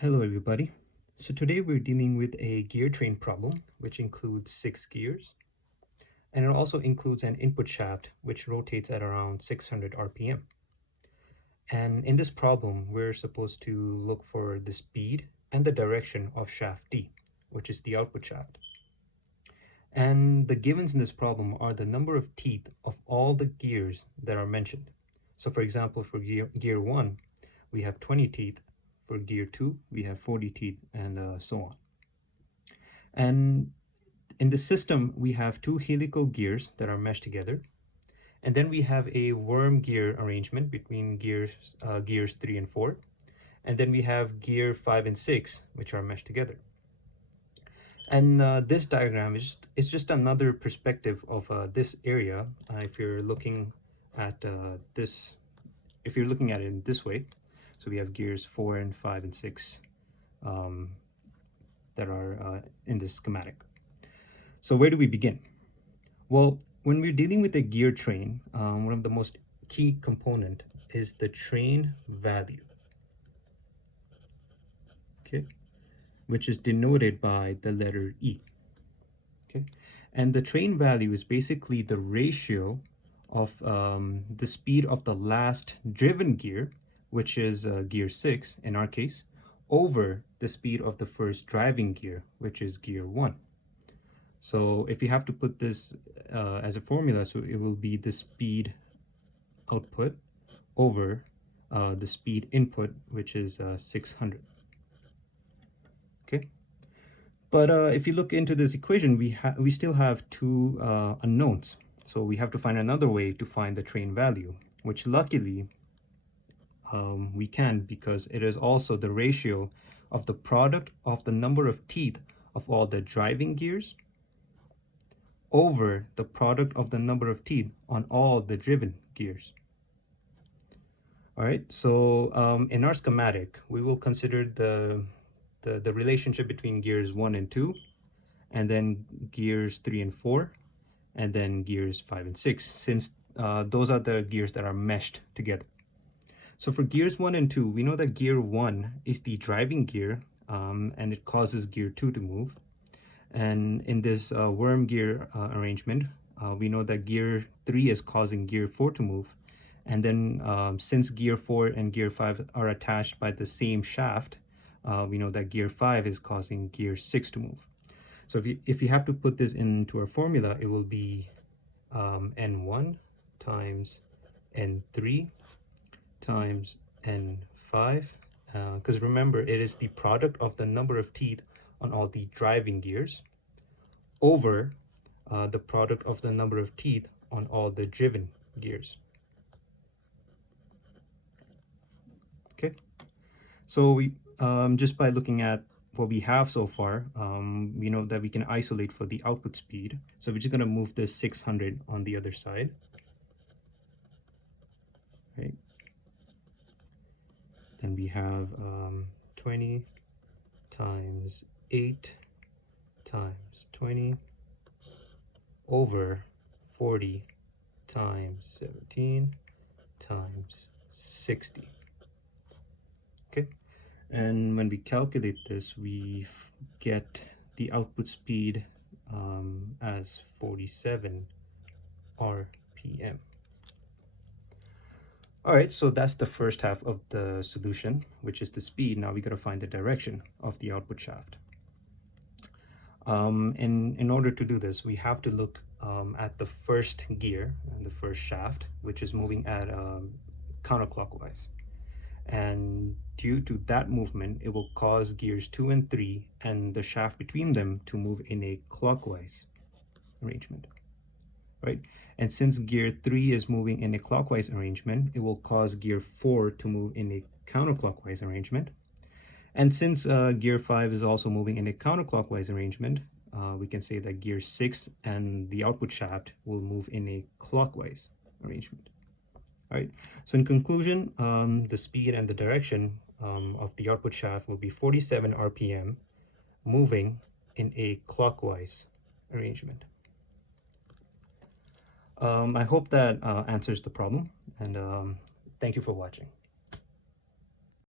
Hello everybody. So today we're dealing with a gear train problem which includes 6 gears, and it also includes an input shaft which rotates at around 600 RPM. And in this problem we're supposed to look for the speed and the direction of shaft D, which is the output shaft. And the givens in this problem are the number of teeth of all the gears that are mentioned. So for example, for gear 1 we have 20 teeth. For gear 2, we have 40 teeth, and so on. And in the system, we have 2 helical gears that are meshed together. And then we have a worm gear arrangement between gears 3 and 4. And then we have gear 5 and 6, which are meshed together. And this diagram is just another perspective of this area. If you're looking at this, if you're looking at it in this way. So we have gears 4 and 5 and 6 that are in this schematic. So where do we begin? Well, when we're dealing with a gear train, one of the most key component is the train value, okay, which is denoted by the letter E, okay? And the train value is basically the ratio of the speed of the last driven gear, which is gear 6 in our case, over the speed of the first driving gear, which is gear 1. So if you have to put this as a formula, so it will be the speed output over the speed input, which is 600. Okay. But if you look into this equation, we still have 2 unknowns. So we have to find another way to find the train value, which luckily we can, because it is also the ratio of the product of the number of teeth of all the driving gears over the product of the number of teeth on all the driven gears. All right, so in our schematic, we will consider the relationship between gears 1 and 2, and then gears 3 and 4, and then gears 5 and 6, since those are the gears that are meshed together. So for gears 1 and 2, we know that gear 1 is the driving gear, and it causes gear 2 to move. And in this worm gear arrangement, we know that gear 3 is causing gear 4 to move. And then since gear 4 and gear 5 are attached by the same shaft, we know that gear 5 is causing gear 6 to move. So if you have to put this into our formula, it will be N1 times N3 times N5, because remember, it is the product of the number of teeth on all the driving gears over the product of the number of teeth on all the driven gears. Okay, so we just by looking at what we have so far, we know that we can isolate for the output speed. So we're just going to move this 600 on the other side, right? Then we have 20 times 8 times 20 over 40 times 17 times 60. Okay, and when we calculate this, we get the output speed as 47 RPM. All right, so that's the first half of the solution, which is the speed. Now we got to find the direction of the output shaft. In order to do this, we have to look at the first gear and the first shaft, which is moving at counterclockwise. And due to that movement, it will cause gears 2 and 3 and the shaft between them to move in a clockwise arrangement, right? And since gear 3 is moving in a clockwise arrangement, it will cause gear 4 to move in a counterclockwise arrangement. And since gear 5 is also moving in a counterclockwise arrangement, we can say that gear 6 and the output shaft will move in a clockwise arrangement. All right, so in conclusion, the speed and the direction of the output shaft will be 47 RPM moving in a clockwise arrangement. I hope that answers the problem, and thank you for watching.